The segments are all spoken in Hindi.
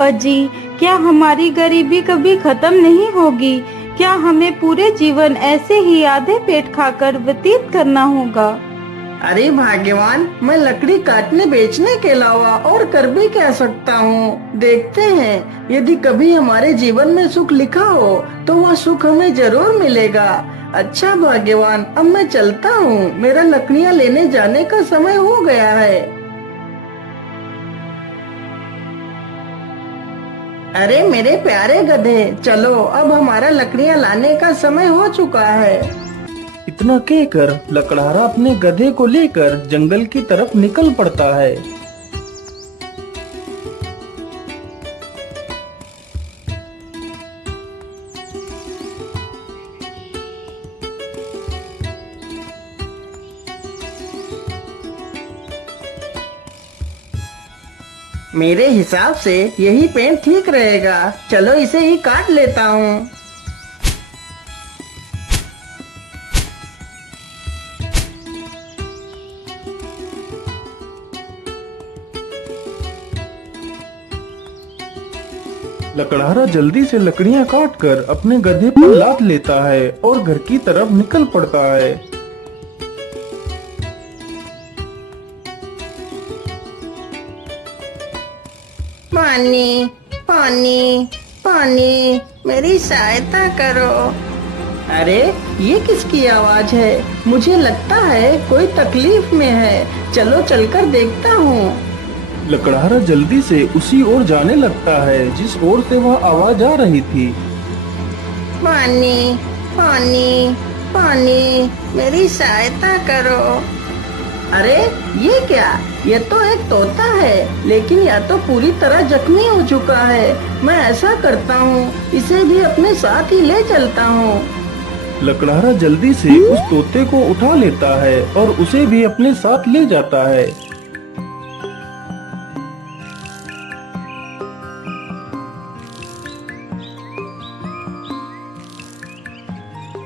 अजी, क्या हमारी गरीबी कभी खत्म नहीं होगी? क्या हमें पूरे जीवन ऐसे ही आधे पेट खाकर व्यतीत करना होगा? अरे भाग्यवान, मैं लकड़ी काटने बेचने के अलावा और कर भी क्या सकता हूँ। देखते हैं, यदि कभी हमारे जीवन में सुख लिखा हो तो वह सुख हमें जरूर मिलेगा। अच्छा भाग्यवान, अब मैं चलता हूँ, मेरा लकड़ियाँ लेने जाने का समय हो गया है। अरे मेरे प्यारे गधे, चलो अब हमारा लकड़ियाँ लाने का समय हो चुका है। इतना कहकर लकड़हारा अपने गधे को लेकर जंगल की तरफ निकल पड़ता है। मेरे हिसाब से यही पेड़ ठीक रहेगा, चलो इसे ही काट लेता हूँ। लकड़हारा जल्दी से लकड़ियां काटकर अपने गधे पर लाद लेता है और घर की तरफ निकल पड़ता है। पानी, पानी, पानी, मेरी सहायता करो। अरे ये किसकी आवाज है? मुझे लगता है कोई तकलीफ में है, चलो चलकर देखता हूँ। लकड़हारा जल्दी से उसी ओर जाने लगता है जिस ओर से वह आवाज आ रही थी। पानी, पानी, पानी, मेरी सहायता करो। अरे ये क्या? ये तो एक तोता है, लेकिन यह तो पूरी तरह जख्मी हो चुका है। मैं ऐसा करता हूँ, इसे भी अपने साथ ही ले चलता हूँ। लकड़हारा जल्दी से उस तोते को उठा लेता है और उसे भी अपने साथ ले जाता है।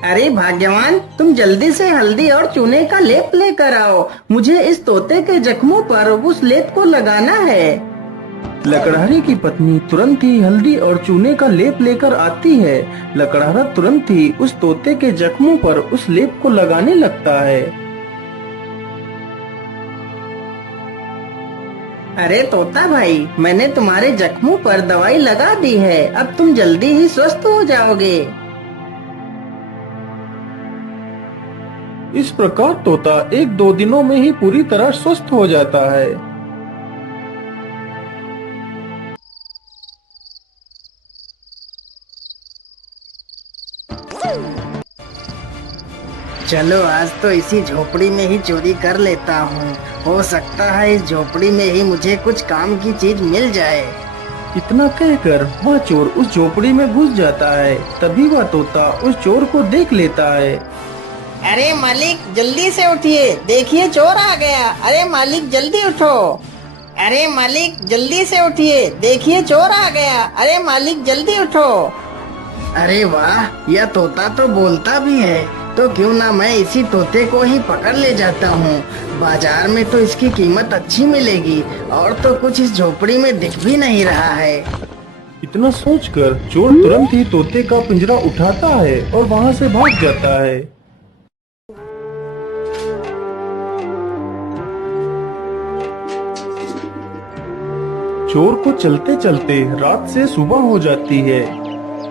अरे भाग्यवान, तुम जल्दी से हल्दी और चूने का लेप लेकर आओ। मुझे इस तोते के जख्मों पर उस लेप को लगाना है। लकड़हारे की पत्नी तुरंत ही हल्दी और चूने का लेप लेकर आती है। लकड़हारा तुरंत ही उस तोते के जख्मों पर उस लेप को लगाने लगता है। अरे तोता भाई, मैंने तुम्हारे जख्मों पर दवाई लगा दी है, अब तुम जल्दी ही स्वस्थ हो जाओगे। इस प्रकार तोता 1-2 दिनों में ही पूरी तरह स्वस्थ हो जाता है। चलो आज तो इसी झोपड़ी में ही चोरी कर लेता हूँ। हो सकता है इस झोपड़ी में ही मुझे कुछ काम की चीज मिल जाए। इतना कहकर वह चोर उस झोपड़ी में घुस जाता है। तभी वह तोता उस चोर को देख लेता है। अरे मालिक, जल्दी से उठिए, देखिए चोर आ गया। अरे मालिक जल्दी उठो। अरे मालिक जल्दी से उठिए, देखिए चोर आ गया। अरे मालिक जल्दी उठो। अरे वाह, यह तोता तो बोलता भी है, तो क्यों ना मैं इसी तोते को ही पकड़ ले जाता हूँ। बाजार में तो इसकी कीमत अच्छी मिलेगी, और तो कुछ इस झोपड़ी में दिख भी नहीं रहा है। इतना सोचकर चोर तुरंत ही तोते का पिंजरा उठाता है और वहाँ से भाग जाता है। चोर को चलते चलते रात से सुबह हो जाती है।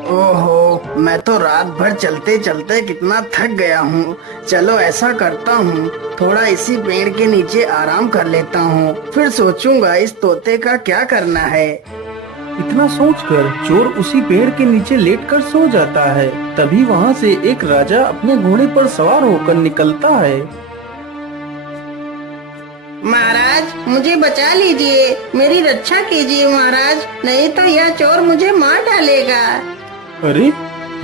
ओहो, मैं तो रात भर चलते चलते कितना थक गया हूँ। चलो ऐसा करता हूँ, थोड़ा इसी पेड़ के नीचे आराम कर लेता हूँ, फिर सोचूंगा इस तोते का क्या करना है। इतना सोचकर चोर उसी पेड़ के नीचे लेटकर सो जाता है। तभी वहाँ से एक राजा अपने घोड़े पर सवार होकर निकलता है। महाराज मुझे बचा लीजिए, मेरी रक्षा कीजिए महाराज, नहीं तो यह चोर मुझे मार डालेगा। अरे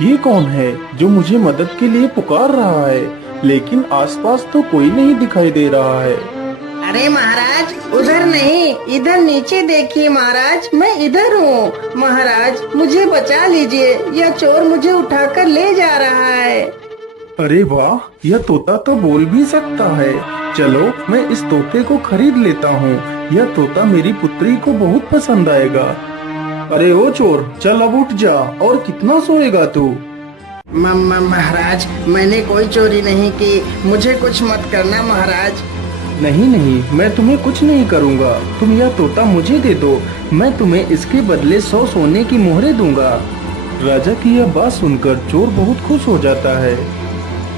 ये कौन है जो मुझे मदद के लिए पुकार रहा है, लेकिन आसपास तो कोई नहीं दिखाई दे रहा है। अरे महाराज, उधर नहीं, इधर नीचे देखिए महाराज, मैं इधर हूँ। महाराज मुझे बचा लीजिए, यह चोर मुझे उठाकर ले जा रहा है। अरे वाह, यह तोता तो बोल भी सकता है। चलो मैं इस तोते को खरीद लेता हूँ। यह तोता मेरी पुत्री को बहुत पसंद आएगा। अरे ओ चोर, चल अब उठ जा। और कितना सोएगा तू? महाराज, मैंने कोई चोरी नहीं की, मुझे कुछ मत करना महाराज। नहीं नहीं, मैं तुम्हें कुछ नहीं करूँगा। तुम यह तोता मुझे दे दो, मैं तुम्हें इसके बदले 100 सोने की मोहरें दूंगा। राजा की यह बात सुनकर चोर बहुत खुश हो जाता है।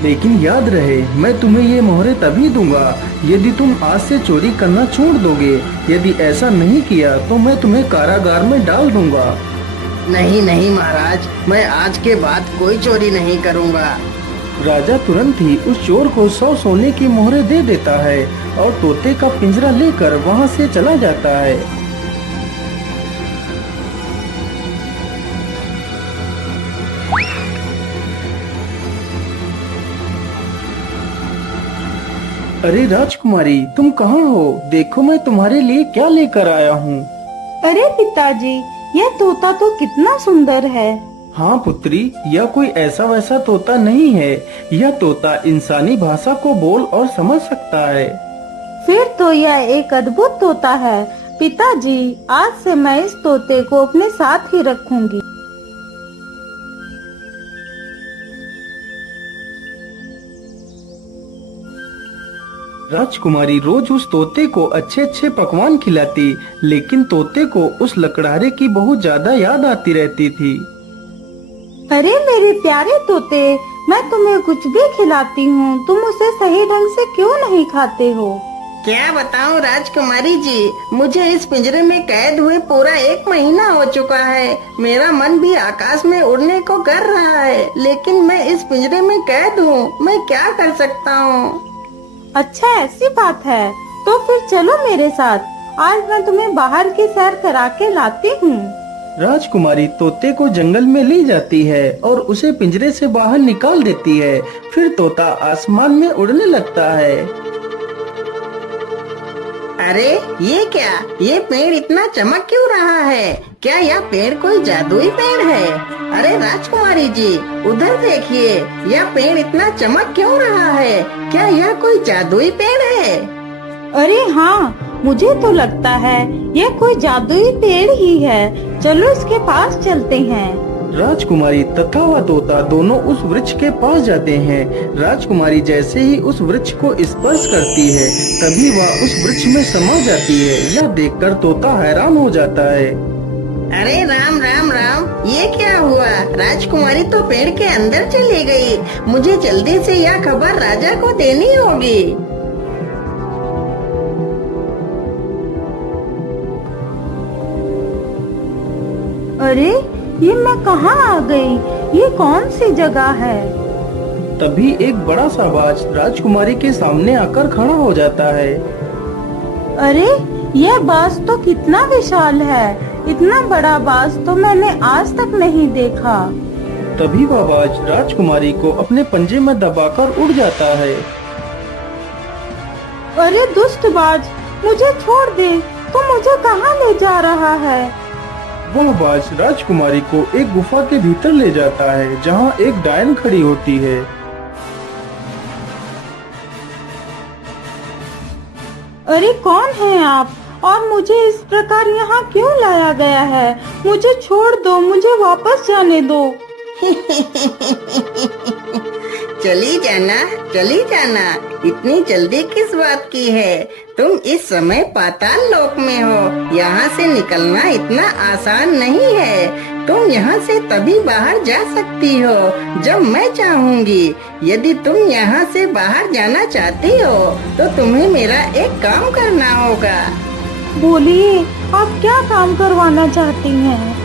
लेकिन याद रहे, मैं तुम्हें ये मोहरें तभी दूंगा यदि तुम आज से चोरी करना छोड़ दोगे। यदि ऐसा नहीं किया तो मैं तुम्हें कारागार में डाल दूंगा। नहीं नहीं महाराज, मैं आज के बाद कोई चोरी नहीं करूंगा। राजा तुरंत ही उस चोर को 100 सोने की मोहरें दे देता है और तोते का पिंजरा लेकर वहां से चला जाता है। अरे राजकुमारी, तुम कहाँ हो? देखो मैं तुम्हारे लिए क्या लेकर आया हूँ। अरे पिताजी, यह तोता तो कितना सुंदर है। हाँ पुत्री, यह कोई ऐसा वैसा तोता नहीं है। यह तोता इंसानी भाषा को बोल और समझ सकता है। फिर तो यह एक अद्भुत तोता है। पिताजी, आज से मैं इस तोते को अपने साथ ही रखूंगी। राजकुमारी रोज उस तोते को अच्छे अच्छे पकवान खिलाती, लेकिन तोते को उस लकड़हारे की बहुत ज्यादा याद आती रहती थी। अरे मेरे प्यारे तोते, मैं तुम्हें कुछ भी खिलाती हूँ, तुम उसे सही ढंग से क्यों नहीं खाते हो? क्या बताऊं राजकुमारी जी, मुझे इस पिंजरे में कैद हुए पूरा 1 महीना हो चुका है। मेरा मन भी आकाश में उड़ने को कर रहा है, लेकिन मैं इस पिंजरे में कैद हूँ। मैं क्या कर सकता हूँ? अच्छा, ऐसी बात है तो फिर चलो मेरे साथ, आज मैं तुम्हें बाहर की सैर करा के लाती हूँ। राजकुमारी तोते को जंगल में ले जाती है और उसे पिंजरे से बाहर निकाल देती है। फिर तोता आसमान में उड़ने लगता है। अरे ये क्या, ये पेड़ इतना चमक क्यों रहा है? क्या यह पेड़ कोई जादुई पेड़ है? अरे राजकुमारी जी, उधर देखिए, यह पेड़ इतना चमक क्यों रहा है? क्या यह कोई जादुई पेड़ है? अरे हाँ, मुझे तो लगता है यह कोई जादुई पेड़ ही है। चलो इसके पास चलते हैं। राजकुमारी तथा वह तोता दोनों उस वृक्ष के पास जाते हैं। राजकुमारी जैसे ही उस वृक्ष को स्पर्श करती है, तभी वह उस वृक्ष में समा जाती है। यह देखकर तोता हैरान हो जाता है। अरे राम राम राम, ये क्या हुआ? राजकुमारी तो पेड़ के अंदर चली गई। मुझे जल्दी से यह खबर राजा को देनी होगी। अरे ये मैं कहाँ आ गई? ये कौन सी जगह है? तभी एक बड़ा सा बाज राजकुमारी के सामने आकर खड़ा हो जाता है। अरे यह बाज तो कितना विशाल है। इतना बड़ा बाज तो मैंने आज तक नहीं देखा। तभी वह बाज राजकुमारी को अपने पंजे में दबाकर उड़ जाता है। अरे दुष्ट बाज, मुझे छोड़ दे। तू मुझे कहाँ ले जा रहा है? वह बाज राजकुमारी को एक गुफा के भीतर ले जाता है, जहाँ एक डायन खड़ी होती है। अरे कौन है आप और मुझे इस प्रकार यहाँ क्यों लाया गया है? मुझे छोड़ दो, मुझे वापस जाने दो। चली जाना, चली जाना, इतनी जल्दी किस बात की है? तुम इस समय पाताल लोक में हो। यहाँ से निकलना इतना आसान नहीं है। तुम यहाँ से तभी बाहर जा सकती हो जब मैं चाहूँगी। यदि तुम यहाँ से बाहर जाना चाहती हो तो तुम्हें मेरा एक काम करना होगा। बोलिए, आप क्या काम करवाना चाहती हैं?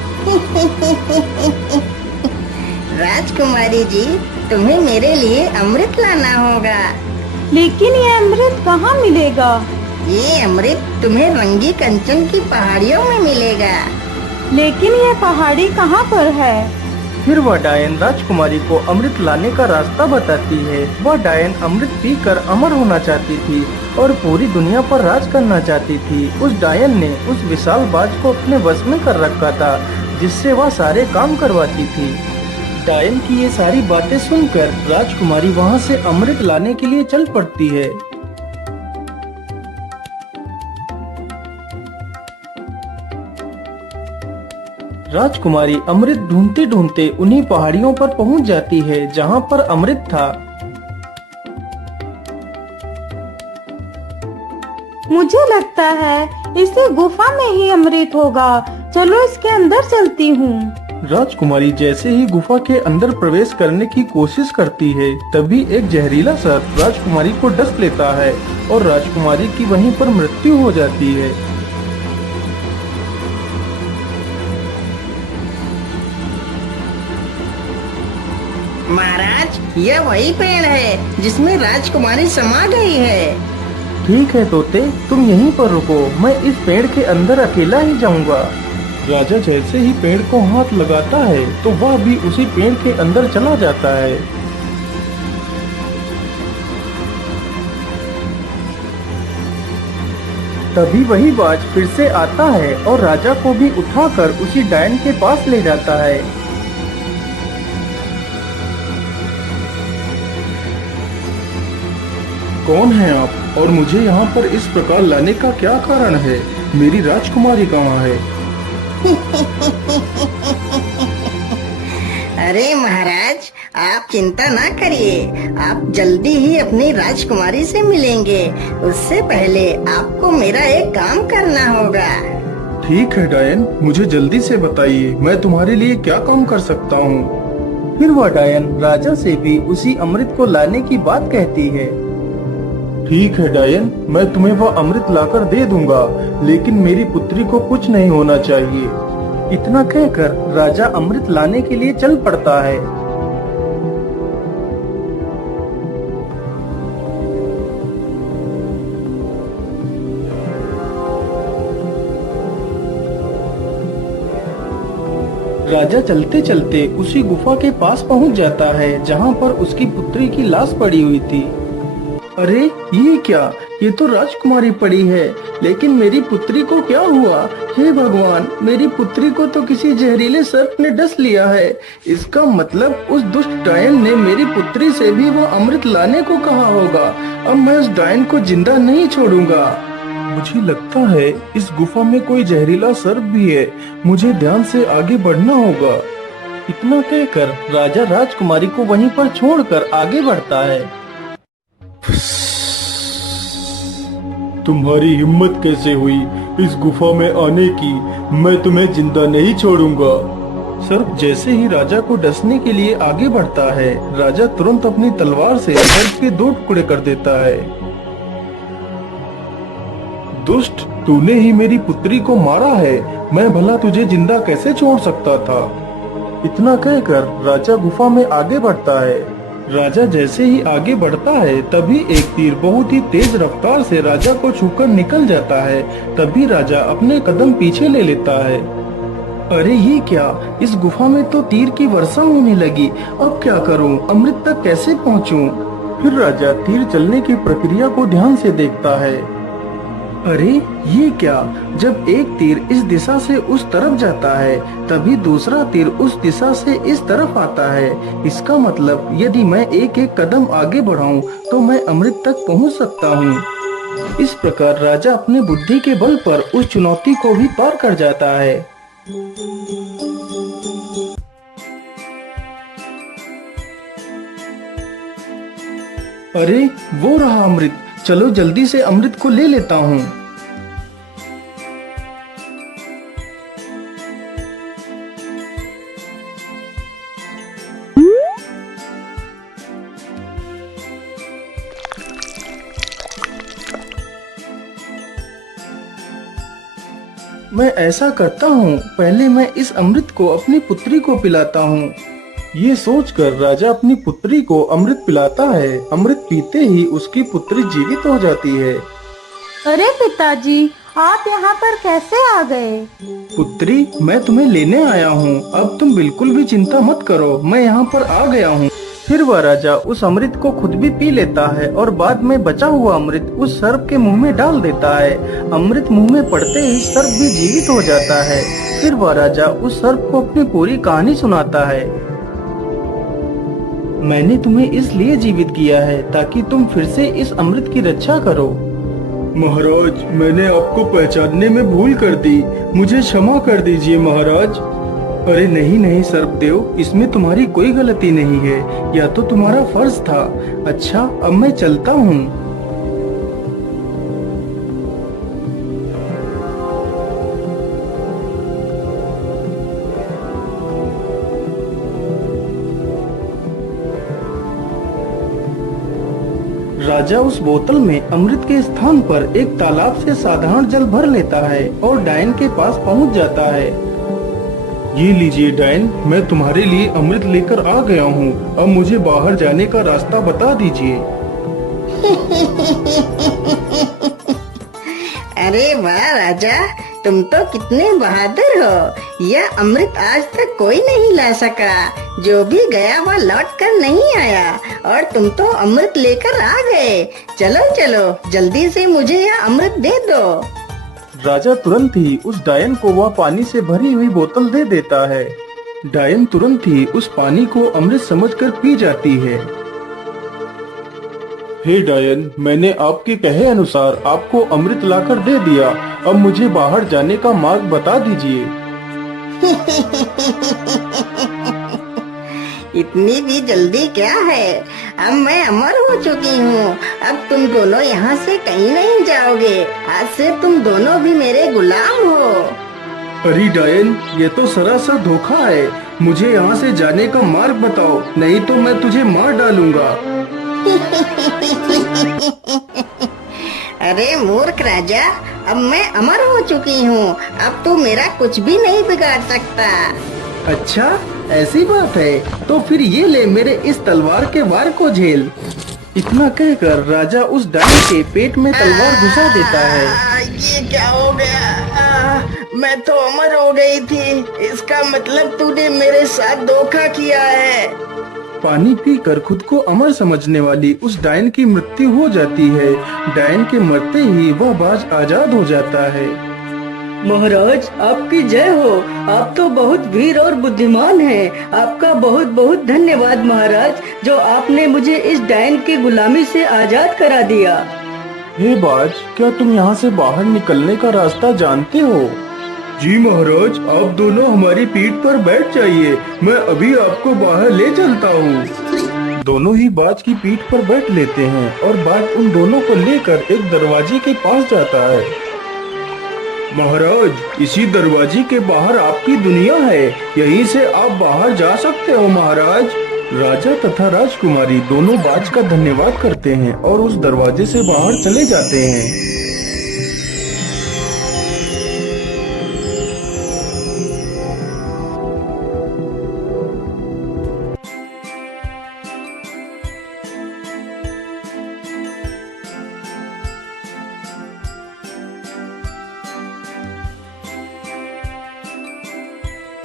राजकुमारी जी, तुम्हें मेरे लिए अमृत लाना होगा। लेकिन ये अमृत कहाँ मिलेगा? ये अमृत तुम्हें रंगी कंचन की पहाड़ियों में मिलेगा। लेकिन ये पहाड़ी कहाँ पर है? फिर वह डायन राजकुमारी को अमृत लाने का रास्ता बताती है। वह डायन अमृत पीकर अमर होना चाहती थी और पूरी दुनिया पर राज करना चाहती थी। उस डायन ने उस विशाल बाज को अपने वश में कर रखा था, जिससे वह सारे काम करवाती थी। डायन की ये सारी बातें सुनकर राजकुमारी वहाँ से अमृत लाने के लिए चल पड़ती है। राजकुमारी अमृत ढूंढते ढूंढते उन्हीं पहाड़ियों पर पहुंच जाती है जहां पर अमृत था। मुझे लगता है इसी गुफा में ही अमृत होगा। चलो इसके अंदर चलती हूँ। राजकुमारी जैसे ही गुफा के अंदर प्रवेश करने की कोशिश करती है, तभी एक जहरीला सर्प राजकुमारी को डस लेता है और राजकुमारी की वहीं पर मृत्यु हो जाती है। महाराज, यह वही पेड़ है जिसमें राजकुमारी समा गई है। ठीक है तोते, तुम यहीं पर रुको, मैं इस पेड़ के अंदर अकेला ही जाऊंगा। राजा जैसे ही पेड़ को हाथ लगाता है तो वह भी उसी पेड़ के अंदर चला जाता है। तभी वही बाज फिर से आता है और राजा को भी उठाकर उसी डायन के पास ले जाता है। कौन है आप और मुझे यहाँ पर इस प्रकार लाने का क्या कारण है? मेरी राजकुमारी कहाँ है? अरे महाराज, आप चिंता ना करिए, आप जल्दी ही अपनी राजकुमारी से मिलेंगे। उससे पहले आपको मेरा एक काम करना होगा। ठीक है डायन, मुझे जल्दी से बताइए, मैं तुम्हारे लिए क्या काम कर सकता हूँ। फिर वह डायन राजा से भी उसी अमृत को लाने की बात कहती है। ठीक है डायन, मैं तुम्हें वह अमृत लाकर दे दूंगा, लेकिन मेरी पुत्री को कुछ नहीं होना चाहिए। इतना कहकर राजा अमृत लाने के लिए चल पड़ता है। राजा चलते चलते उसी गुफा के पास पहुंच जाता है जहां पर उसकी पुत्री की लाश पड़ी हुई थी। अरे ये क्या, ये तो राजकुमारी पड़ी है, लेकिन मेरी पुत्री को क्या हुआ? हे भगवान, मेरी पुत्री को तो किसी जहरीले सर्प ने डस लिया है। इसका मतलब उस दुष्ट डायन ने मेरी पुत्री से भी वो अमृत लाने को कहा होगा। अब मैं उस डायन को जिंदा नहीं छोड़ूंगा। मुझे लगता है इस गुफा में कोई जहरीला सर्प भी है, मुझे ध्यान से आगे बढ़ना होगा। इतना कहकर राजा राजकुमारी को वहीं पर छोड़कर आगे बढ़ता है। तुम्हारी हिम्मत कैसे हुई इस गुफा में आने की? मैं तुम्हें जिंदा नहीं छोड़ूंगा। सर्प जैसे ही राजा को डसने के लिए आगे बढ़ता है, राजा तुरंत अपनी तलवार से सर्प के 2 टुकड़े कर देता है। दुष्ट, तूने ही मेरी पुत्री को मारा है, मैं भला तुझे जिंदा कैसे छोड़ सकता था? इतना कहकर राजा गुफा में आगे बढ़ता है। राजा जैसे ही आगे बढ़ता है, तभी एक तीर बहुत ही तेज रफ्तार से राजा को छूकर निकल जाता है। तभी राजा अपने कदम पीछे ले लेता है। अरे ये क्या, इस गुफा में तो तीर की वर्षा होने लगी। अब क्या करूं, अमृत तक कैसे पहुंचूं? फिर राजा तीर चलने की प्रक्रिया को ध्यान से देखता है। अरे ये क्या, जब एक तीर इस दिशा से उस तरफ जाता है, तभी दूसरा तीर उस दिशा से इस तरफ आता है। इसका मतलब यदि मैं एक एक कदम आगे बढ़ाऊं तो मैं अमृत तक पहुंच सकता हूं। इस प्रकार राजा अपने बुद्धि के बल पर उस चुनौती को भी पार कर जाता है। अरे वो रहा अमृत, चलो जल्दी से अमृत को ले लेता हूँ। मैं ऐसा करता हूँ, पहले मैं इस अमृत को अपनी पुत्री को पिलाता हूँ। ये सोचकर राजा अपनी पुत्री को अमृत पिलाता है। अमृत पीते ही उसकी पुत्री जीवित हो जाती है। अरे पिताजी, आप यहाँ पर कैसे आ गए? पुत्री, मैं तुम्हें लेने आया हूँ, अब तुम बिल्कुल भी चिंता मत करो, मैं यहाँ पर आ गया हूँ। फिर वह राजा उस अमृत को खुद भी पी लेता है और बाद में बचा हुआ अमृत उस सर्प के मुंह में डाल देता है। अमृत मुंह में पड़ते ही सर्प भी जीवित हो जाता है। फिर वह राजा उस सर्प को अपनी पूरी कहानी सुनाता है। मैंने तुम्हें इसलिए जीवित किया है ताकि तुम फिर से इस अमृत की रक्षा करो। महाराज, मैंने आपको पहचानने में भूल कर दी, मुझे क्षमा कर दीजिए महाराज। अरे नहीं नहीं सर्पदेव, इसमें तुम्हारी कोई गलती नहीं है, यह तो तुम्हारा फर्ज था। अच्छा अब मैं चलता हूँ। राजा उस बोतल में अमृत के स्थान पर एक तालाब से साधारण जल भर लेता है और डायन के पास पहुंच जाता है। ये लीजिए डायन, मैं तुम्हारे लिए अमृत लेकर आ गया हूँ। अब मुझे बाहर जाने का रास्ता बता दीजिए। अरे वाह राजा, तुम तो कितने बहादुर हो। यह अमृत आज तक कोई नहीं ला सका। जो भी गया वह लौट कर नहीं आया और तुम तो अमृत लेकर आ गए। चलो चलो जल्दी से मुझे यह अमृत दे दो। राजा तुरंत ही उस डायन को वह पानी से भरी हुई बोतल दे देता है। डायन तुरंत ही उस पानी को अमृत समझकर पी जाती है। हे डायन, मैंने आपके कहे अनुसार आपको अमृत लाकर दे दिया। अब मुझे बाहर जाने का मार्ग बता दीजिए। इतनी भी जल्दी क्या है? अब मैं अमर हो चुकी हूँ। अब तुम दोनों यहाँ से कहीं नहीं जाओगे। आज से तुम दोनों भी मेरे गुलाम हो। अरे डायन, ये तो सरासर धोखा है। मुझे यहाँ से जाने का मार्ग बताओ, नहीं तो मैं तुझे मार डालूंगा। अरे मूर्ख राजा, अब मैं अमर हो चुकी हूँ। अब तू मेरा कुछ भी नहीं बिगाड़ सकता। अच्छा ऐसी बात है, तो फिर ये ले मेरे इस तलवार के वार को झेल। इतना कहकर राजा उस डायन के पेट में तलवार घुसा देता है। ये क्या हो गया? मैं तो अमर हो गई थी। इसका मतलब तूने मेरे साथ धोखा किया है। पानी पीकर खुद को अमर समझने वाली उस डायन की मृत्यु हो जाती है। डायन के मरते ही वह बाज आजाद हो जाता है। महाराज आपकी जय हो। आप तो बहुत वीर और बुद्धिमान हैं। आपका बहुत बहुत धन्यवाद महाराज, जो आपने मुझे इस डायन की गुलामी से आजाद करा दिया। हे बाज, क्या तुम यहाँ से बाहर निकलने का रास्ता जानते हो? जी महाराज, आप दोनों हमारी पीठ पर बैठ जाइए, मैं अभी आपको बाहर ले चलता हूँ। दोनों ही बाज की पीठ पर बैठ लेते हैं और बाज उन दोनों को लेकर एक दरवाजे के पास जाता है। महाराज, इसी दरवाजे के बाहर आपकी दुनिया है, यहीं से आप बाहर जा सकते हो महाराज। राजा तथा राजकुमारी दोनों बाज का धन्यवाद करते हैं और उस दरवाजे से बाहर चले जाते हैं।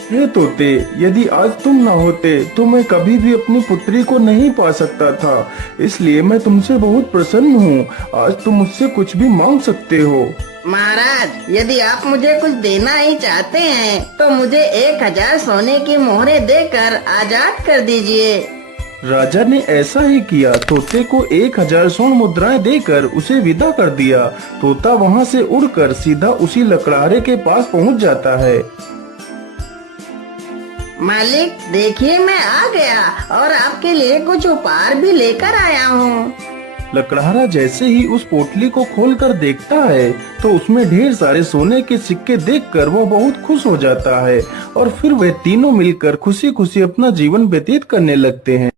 हे तोते, यदि आज तुम न होते तो मैं कभी भी अपनी पुत्री को नहीं पा सकता था। इसलिए मैं तुमसे बहुत प्रसन्न हूँ। आज तुम मुझसे कुछ भी मांग सकते हो। महाराज, यदि आप मुझे कुछ देना ही चाहते हैं तो मुझे 1000 सोने की मोहरें देकर आजाद कर दीजिए। राजा ने ऐसा ही किया। तोते को 1000 स्वर्ण मुद्राएं देकर उसे विदा कर दिया। तोता वहाँ से उड़कर सीधा उसी लकड़हारे के पास पहुँच जाता है। मालिक देखिए, मैं आ गया और आपके लिए कुछ उपहार भी लेकर आया हूँ। लकड़हारा जैसे ही उस पोटली को खोलकर देखता है तो उसमें ढेर सारे सोने के सिक्के देखकर वह बहुत खुश हो जाता है और फिर वे तीनों मिलकर खुशी खुशी अपना जीवन व्यतीत करने लगते हैं।